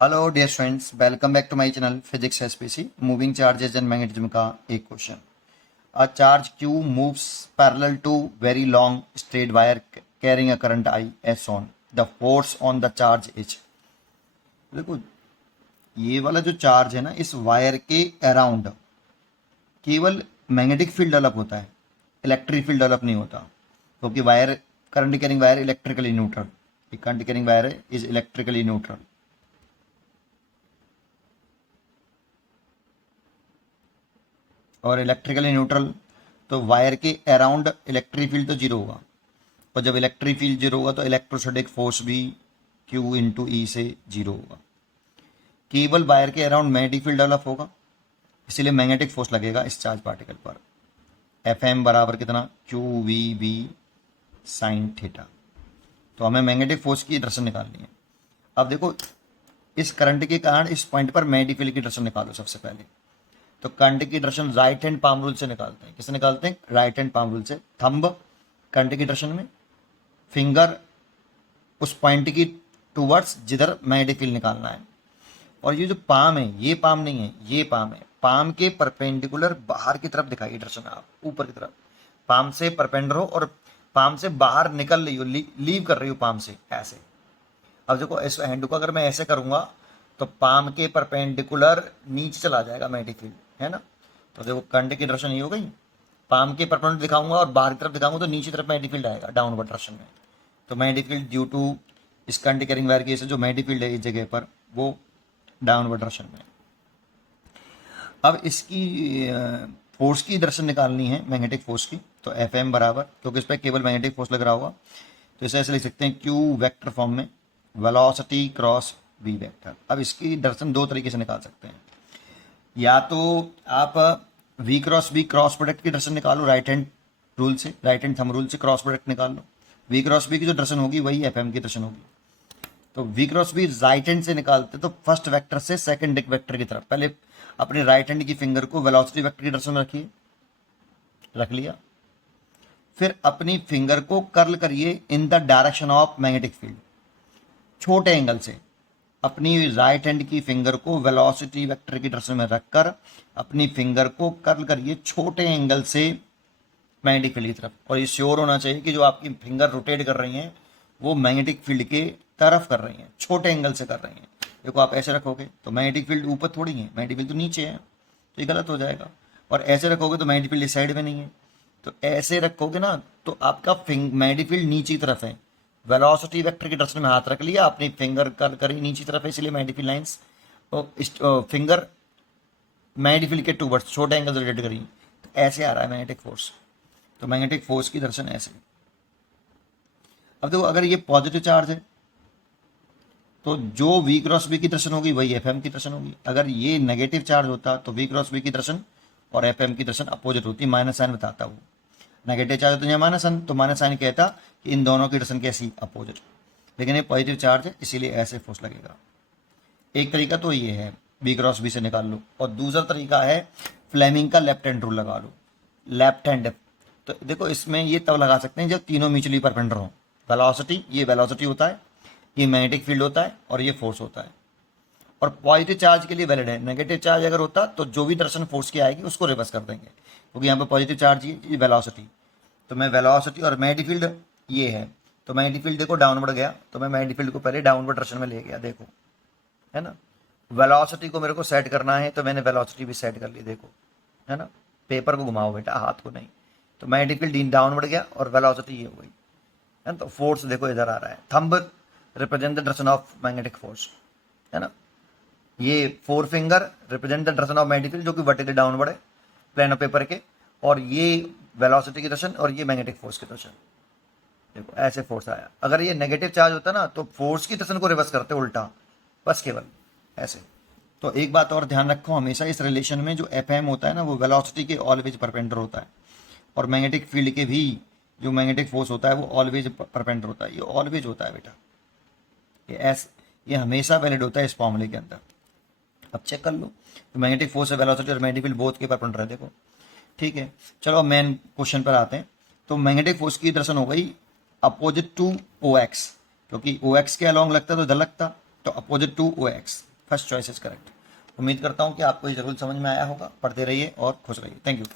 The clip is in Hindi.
Hello dear students, welcome back to my channel physics SPC. Moving charges and magnetism का एक question. A charge Q moves parallel to very long straight wire carrying a current I is on the force on the charge H। देखो, ये वाला जो चार्ज है ना, इस वायर के अराउंड केवल मैग्नेटिक फील्ड डेवलप होता है, इलेक्ट्रिक फील्ड डेवलप नहीं होता, क्योंकि wire current carrying wire electrically neutral, current carrying wire is electrically neutral. और इलेक्ट्रिकली न्यूट्रल तो वायर के अराउंड इलेक्ट्रिक फील्ड तो जीरो होगा, और जब इलेक्ट्रिक फील्ड जीरो होगा तो इलेक्ट्रोस्टैटिक फोर्स भी Q इंटू ई से जीरो होगा। केवल वायर के अराउंड मैग्नेटिक फील्ड डेवलप होगा, इसीलिए मैग्नेटिक फोर्स लगेगा इस चार्ज पार्टिकल पर। एफ एम बराबर कितना, QVB साइन थीटा। तो हमें मैग्नेटिक फोर्स की डायरेक्शन निकालनी है। अब देखो, इस करंट के कारण इस पॉइंट पर मैग्नेटिक फील्ड की डायरेक्शन निकालो सबसे पहले। तो करंट की direction right hand palm rule से निकालते हैं। किससे निकालते हैं? राइट हैंड पाम रूल से। थंब करंट की डायरेक्शन में, फिंगर उस पॉइंट की टूवर्ड्स जिधर मैग्नेटिक फील्ड निकालना है। और ये जो पाम है, ये पाम नहीं है, ये पाम है। पाम के परपेंडिकुलर बाहर की तरफ दिखाइए डायरेक्शन, आप ऊपर की तरफ। पाम से परपेंडिकुलर हो और पाम से बाहर निकल रही हो, लीव कर रही हो पाम से, ऐसे। अब देखो, इस हैंड को अगर मैं ऐसे करूंगा तो पाम के परपेंडिकुलर नीचे चला जाएगा मैग्नेटिक फील्ड, है ना। तो देखो, करंट की डायरेक्शन ये हो गई। पाम के परपेंडिकुलर दिखाऊंगा और बाहर की तरफ दिखाऊंगा तो नीचे तरफ मैग्नेटिक फील्ड आएगा डाउनवर्ड डायरेक्शन में। तो मैग्नेटिक फील्ड ड्यू टू इस करंट कैरिंग वायर की वजह से जो मैग्नेटिक फील्ड है इस जगह पर, वो डाउनवर्ड डायरेक्शन में। अब इसकी फोर्स की डायरेक्शन निकालनी है, मैग्नेटिक फोर्स की। तो एफ एम बराबर, क्योंकि इस पर केवल मैग्नेटिक फोर्स लग रहा होगा, तो इसे ऐसे लिख सकते हैं, क्यू वेक्टर फॉर्म में वेलोसिटी क्रॉस वी वेक्टर। अब इसकी डायरेक्शन दो तरीके से निकाल सकते हैं। या तो आप वी क्रॉस प्रोडक्ट की डायरेक्शन निकालो राइट हैंड रूल से, राइट हैंड थंब रूल से क्रॉस प्रोडक्ट निकाल लो। वी क्रॉस वी की जो डायरेक्शन होगी वही एफ एम की डायरेक्शन होगी। तो V cross V right hand से निकालते तो फर्स्ट वेक्टर से सेकंड वेक्टर की तरफ, पहले अपने राइट हैंड की फिंगर को वेलोसिटी वेक्टर की डायरेक्शन में रखिए, रख लिया। फिर अपनी फिंगर को कर्ल करिए in the direction of magnetic field, छोटे एंगल से। अपनी राइट हैंड की फिंगर को वेलोसिटी वेक्टर की डायरेक्शन में रखकर अपनी फिंगर को कर्ल करिए छोटे एंगल से मैग्नेटिक फील्ड की तरफ। और ये श्योर होना चाहिए कि जो आपकी फिंगर रोटेट कर रही हैं वो मैग्नेटिक फील्ड के तरफ कर रही हैं, छोटे एंगल से कर रही हैं। देखो, आप ऐसे रखोगे तो मैग्नेटिक फील्ड ऊपर थोड़ी है, मैग्नेटिक फील्ड तो नीचे है, तो ये गलत हो जाएगा। और ऐसे रखोगे तो मैग्नेटिक फील्ड इस साइड में नहीं है, तो ऐसे रखोगे ना तो आपका मैग्नेटिक फील्ड नीचे की तरफ है। वेलोसिटी वेक्टर की डायरेक्शन में हाथ रख लिया, अपनी फिंगर कर करी नीचे तरफ है, इसलिए magnetic field lines finger magnetic field के टूवर्ड्स छोटे एंगल से रोटेट करी, तो ऐसे आ रहा है मैग्नेटिक फोर्स। तो मैग्नेटिक फोर्स की डायरेक्शन ऐसे। अब देखो, अगर ये पॉजिटिव चार्ज है तो जो वी क्रॉस वी की डायरेक्शन होगी वही एफ एम की डायरेक्शन होगी। अगर ये नेगेटिव चार्ज होता तो वी क्रॉस वी की डायरेक्शन और एफ एम की डायरेक्शन अपोजिट होती, माइनस साइन बताता वो। नेगेटिव चार्ज होता है माइनस साइन, तो माइनस साइन कहता कि इन दोनों की डायरेक्शन कैसी, अपोजिट। लेकिन ये पॉजिटिव चार्ज है, इसीलिए ऐसे फोर्स लगेगा। एक तरीका तो ये है, बी क्रॉस बी से निकाल लो। और दूसरा तरीका है फ्लेमिंग का लेफ्ट हैंड रूल लगा लो, लेफ्ट हैंड। तो देखो, इसमें ये तब लगा सकते हैं जब तीनों म्यूचुअली परपेंडिकुलर हो। वेलोसिटी, ये वेलोसिटी होता है, ये मैग्नेटिक फील्ड होता है, और ये फोर्स होता है। और पॉजिटिव चार्ज के लिए वैलिड है। नेगेटिव चार्ज अगर होता तो जो भी डायरेक्शन फोर्स की आएगी उसको रिवर्स कर देंगे, क्योंकि यहाँ पे पॉजिटिव चार्ज ये वेलोसिटी। तो मैं वेलोसिटी और मैग्नेटिक फील्ड ये है, तो मैग्नेटिक फील्ड देखो डाउनवर्ड गया, तो मैं मैग्नेटिक फील्ड को पहले डाउनवर्ड डायरेक्शन में ले गया, देखो, है ना। वेलोसिटी को मेरे को सेट करना है तो मैंने वेलोसिटी भी सेट कर ली, देखो, है ना। पेपर को घुमाओ बेटा, हाथ को नहीं। तो मैग्नेटिक फील्ड डाउनवर्ड गया और वेलोसिटी ये हो गई, है ना। तो फोर्स देखो इधर आ रहा है, thumb represent the direction of magnetic force, है ना। ये four finger represent the direction of magnetic field जो कि वर्टिकली डाउनवर्ड है प्लेन ऑफ पेपर के, और ये वेलोसिटी की डायरेक्शन और ये मैग्नेटिक फोर्स की डायरेक्शन। देखो, ऐसे फोर्स आया। अगर ये नेगेटिव चार्ज होता ना तो फोर्स की डायरेक्शन को रिवर्स करते उल्टा, बस केवल ऐसे। तो एक बात और ध्यान रखो, हमेशा इस रिलेशन में जो एफ एम होता है ना वो वेलोसिटी के ऑलवेज परपेंडिकुलर होता है, और मैग्नेटिक फील्ड के भी जो मैग्नेटिक फोर्स होता है वो ऑलवेज परपेंडिकुलर होता है। ये ऑलवेज होता है बेटा, ये हमेशा वैलिड होता है इस फॉर्मूले के अंदर। अब चेक कर लो, तो मैग्नेटिक फोर्स है वेलोसिटी और मैग्नेटिक फील्ड बोथ के परपेंडिकुलर है, देखो, ठीक है। चलो अब मेन क्वेश्चन पर आते हैं। तो मैग्नेटिक फोर्स की डायरेक्शन हो गई अपोजिट टू ओ एक्स, क्योंकि ओ एक्स के अलॉन्ग लगता तो इधर लगता, तो opposite to O X, first choice is correct. उम्मीद करता हूँ कि आपको ये जरूर समझ में आया होगा। पढ़ते रहिए और खुश रहिए। Thank you.